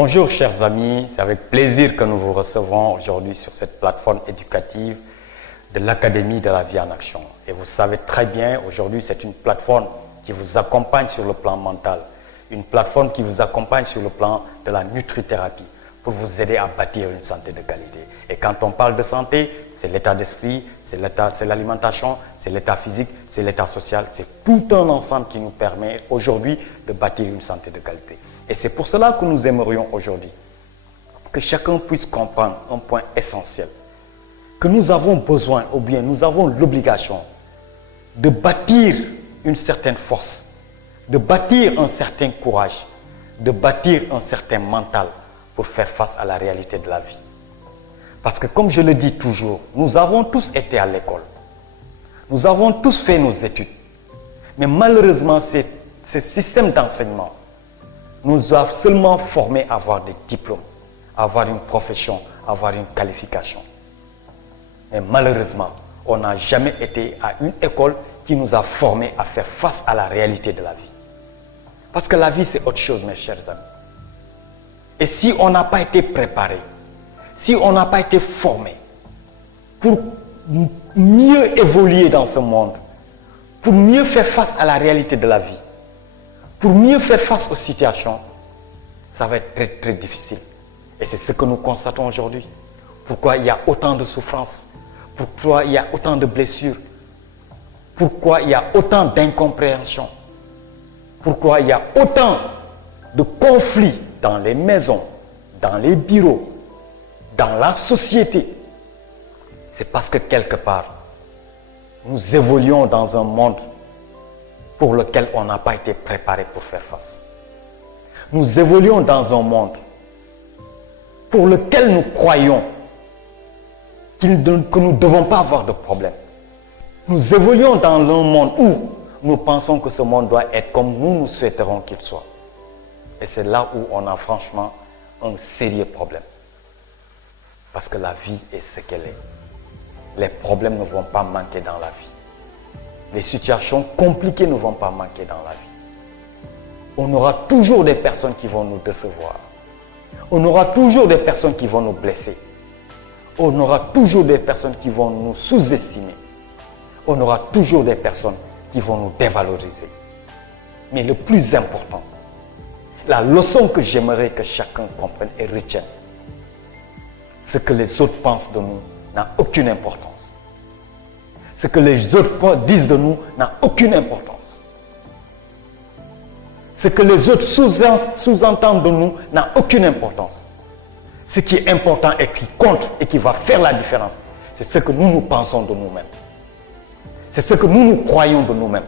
Bonjour chers amis, c'est avec plaisir que nous vous recevons aujourd'hui sur cette plateforme éducative de l'Académie de la vie en action. Et vous savez très bien, aujourd'hui c'est une plateforme qui vous accompagne sur le plan mental, une plateforme qui vous accompagne sur le plan de la nutrithérapie pour vous aider à bâtir une santé de qualité. Et quand on parle de santé, c'est l'état d'esprit, c'est l'alimentation, c'est l'état physique, c'est l'état social, c'est tout un ensemble qui nous permet aujourd'hui de bâtir une santé de qualité. Et c'est pour cela que nous aimerions aujourd'hui que chacun puisse comprendre un point essentiel, que nous avons besoin, ou bien nous avons l'obligation de bâtir une certaine force, de bâtir un certain courage, de bâtir un certain mental pour faire face à la réalité de la vie. Parce que comme je le dis toujours, nous avons tous été à l'école, nous avons tous fait nos études, mais malheureusement ce système d'enseignement nous a seulement formés à avoir des diplômes, à avoir une profession, à avoir une qualification. Mais malheureusement, on n'a jamais été à une école qui nous a formés à faire face à la réalité de la vie. Parce que la vie, c'est autre chose, mes chers amis. Et si on n'a pas été préparé, si on n'a pas été formé pour mieux évoluer dans ce monde, pour mieux faire face à la réalité de la vie, pour mieux faire face aux situations, ça va être très très difficile. Et c'est ce que nous constatons aujourd'hui. Pourquoi il y a autant de souffrances? Pourquoi il y a autant de blessures? Pourquoi il y a autant d'incompréhension? Pourquoi il y a autant de conflits dans les maisons, dans les bureaux, dans la société? C'est parce que quelque part, nous évoluons dans un monde pour lequel on n'a pas été préparé pour faire face. Nous évoluons dans un monde pour lequel nous croyons que nous ne devons pas avoir de problème. Nous évoluons dans un monde où nous pensons que ce monde doit être comme nous souhaiterons qu'il soit. Et c'est là où on a franchement un sérieux problème. Parce que la vie est ce qu'elle est. Les problèmes ne vont pas manquer dans la vie. Les situations compliquées ne vont pas manquer dans la vie. On aura toujours des personnes qui vont nous décevoir. On aura toujours des personnes qui vont nous blesser. On aura toujours des personnes qui vont nous sous-estimer. On aura toujours des personnes qui vont nous dévaloriser. Mais le plus important, la leçon que j'aimerais que chacun comprenne et retienne, ce que les autres pensent de nous n'a aucune importance. Ce que les autres disent de nous n'a aucune importance. Ce que les autres sous-entendent de nous n'a aucune importance. Ce qui est important et qui compte et qui va faire la différence, c'est ce que nous pensons de nous-mêmes. C'est ce que nous croyons de nous-mêmes.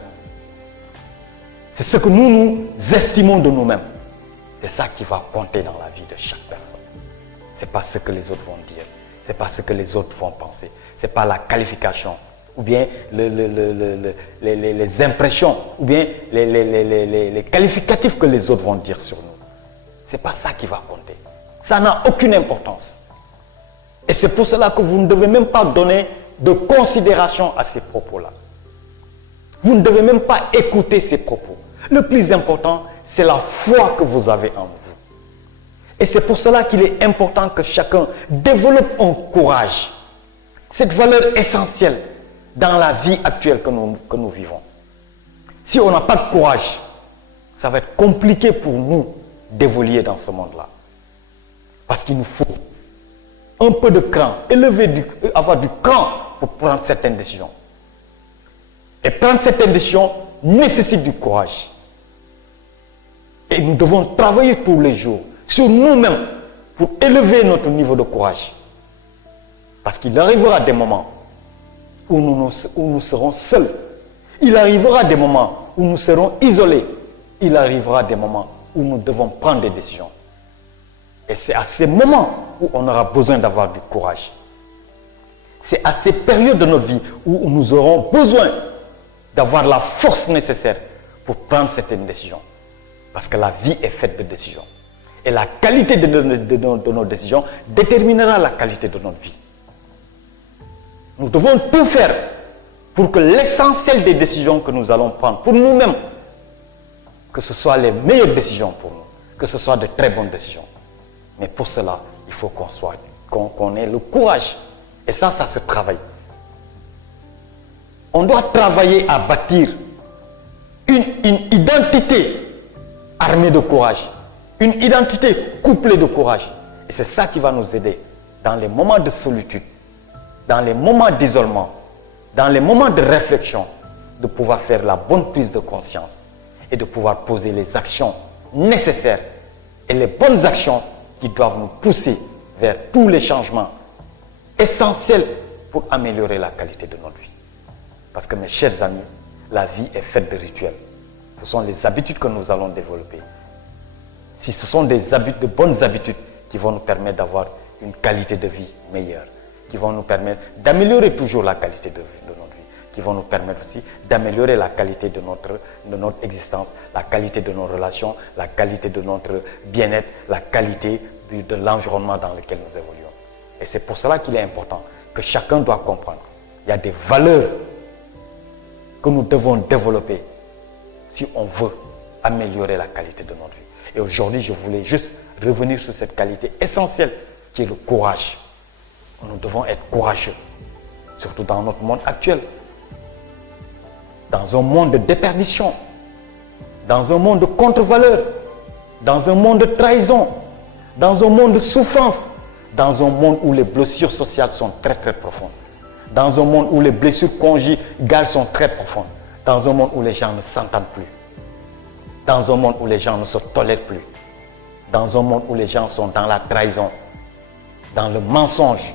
C'est ce que nous estimons de nous-mêmes. C'est ça qui va compter dans la vie de chaque personne. Ce n'est pas ce que les autres vont dire. Ce n'est pas ce que les autres vont penser. Ce n'est pas la qualification ou bien les impressions ou bien les qualificatifs que les autres vont dire sur nous. Ce n'est pas ça qui va compter. Ça n'a aucune importance. Et c'est pour cela que vous ne devez même pas donner de considération à ces propos-là. Vous ne devez même pas écouter ces propos. Le plus important, c'est la foi que vous avez en vous. Et c'est pour cela qu'il est important que chacun développe un courage. Cette valeur essentielle dans la vie actuelle que nous vivons. Si on n'a pas de courage, ça va être compliqué pour nous d'évoluer dans ce monde-là. Parce qu'il nous faut un peu de cran, avoir du cran pour prendre certaines décisions. Et prendre certaines décisions nécessite du courage. Et nous devons travailler tous les jours sur nous-mêmes pour élever notre niveau de courage. Parce qu'il arrivera des moments où nous serons seuls. Il arrivera des moments où nous serons isolés. Il arrivera des moments où nous devons prendre des décisions. Et c'est à ces moments où on aura besoin d'avoir du courage. C'est à ces périodes de notre vie où nous aurons besoin d'avoir la force nécessaire pour prendre certaines décisions. Parce que la vie est faite de décisions. Et la qualité de nos décisions déterminera la qualité de notre vie. Nous devons tout faire pour que l'essentiel des décisions que nous allons prendre pour nous-mêmes, que ce soit les meilleures décisions pour nous, que ce soit de très bonnes décisions. Mais pour cela, il faut qu'on ait le courage. Et ça se travaille. On doit travailler à bâtir une identité armée de courage. Une identité couplée de courage. Et c'est ça qui va nous aider dans les moments de solitude, dans les moments d'isolement, dans les moments de réflexion, de pouvoir faire la bonne prise de conscience et de pouvoir poser les actions nécessaires et les bonnes actions qui doivent nous pousser vers tous les changements essentiels pour améliorer la qualité de notre vie. Parce que mes chers amis, la vie est faite de rituels. Ce sont les habitudes que nous allons développer. Si ce sont de bonnes habitudes qui vont nous permettre d'avoir une qualité de vie meilleure, qui vont nous permettre d'améliorer toujours la qualité de notre vie, qui vont nous permettre aussi d'améliorer la qualité de notre existence, la qualité de nos relations, la qualité de notre bien-être, la qualité de l'environnement dans lequel nous évoluons. Et c'est pour cela qu'il est important que chacun doit comprendre. Il y a des valeurs que nous devons développer si on veut améliorer la qualité de notre vie. Et aujourd'hui, je voulais juste revenir sur cette qualité essentielle qui est le courage. Nous devons être courageux, surtout dans notre monde actuel. Dans un monde de déperdition, dans un monde de contre-valeurs, dans un monde de trahison, dans un monde de souffrance, dans un monde où les blessures sociales sont très très profondes, dans un monde où les blessures conjugales sont très profondes, dans un monde où les gens ne s'entendent plus, dans un monde où les gens ne se tolèrent plus, dans un monde où les gens sont dans la trahison, dans le mensonge,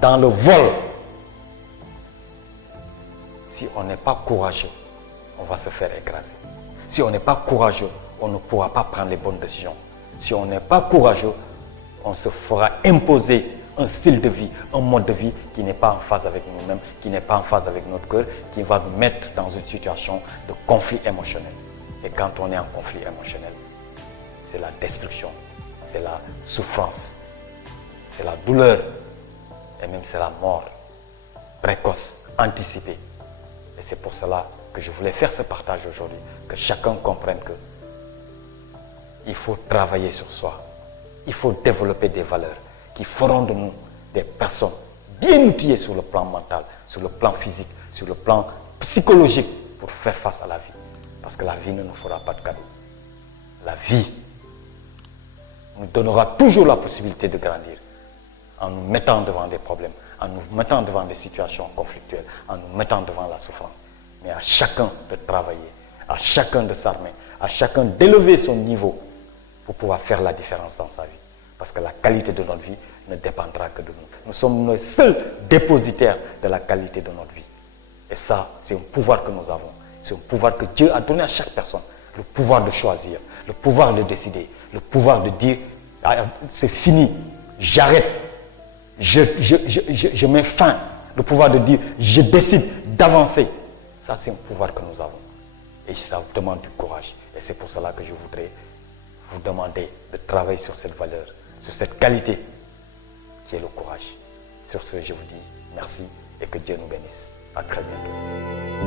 dans le vol. Si on n'est pas courageux, on va se faire écraser. Si on n'est pas courageux, on ne pourra pas prendre les bonnes décisions. Si on n'est pas courageux, on se fera imposer un style de vie, un mode de vie qui n'est pas en phase avec nous-mêmes, qui n'est pas en phase avec notre cœur, qui va nous mettre dans une situation de conflit émotionnel. Et quand on est en conflit émotionnel, c'est la destruction, c'est la souffrance, c'est la douleur et même c'est la mort précoce, anticipée. Et c'est pour cela que je voulais faire ce partage aujourd'hui, que chacun comprenne que il faut travailler sur soi, il faut développer des valeurs qui feront de nous des personnes bien outillées sur le plan mental, sur le plan physique, sur le plan psychologique pour faire face à la vie. Parce que la vie ne nous fera pas de cadeau. La vie nous donnera toujours la possibilité de grandir en nous mettant devant des problèmes, en nous mettant devant des situations conflictuelles, en nous mettant devant la souffrance. Mais à chacun de travailler, à chacun de s'armer, à chacun d'élever son niveau pour pouvoir faire la différence dans sa vie. Parce que la qualité de notre vie ne dépendra que de nous. Nous sommes les seuls dépositaires de la qualité de notre vie. Et ça, c'est un pouvoir que nous avons. C'est un pouvoir que Dieu a donné à chaque personne. Le pouvoir de choisir, le pouvoir de décider, le pouvoir de dire ah, c'est fini, j'arrête, je mets fin. Le pouvoir de dire je décide d'avancer. Ça, c'est un pouvoir que nous avons. Et ça demande du courage. Et c'est pour cela que je voudrais vous demander de travailler sur cette valeur, sur cette qualité qui est le courage. Sur ce, je vous dis merci et que Dieu nous bénisse. À très bientôt.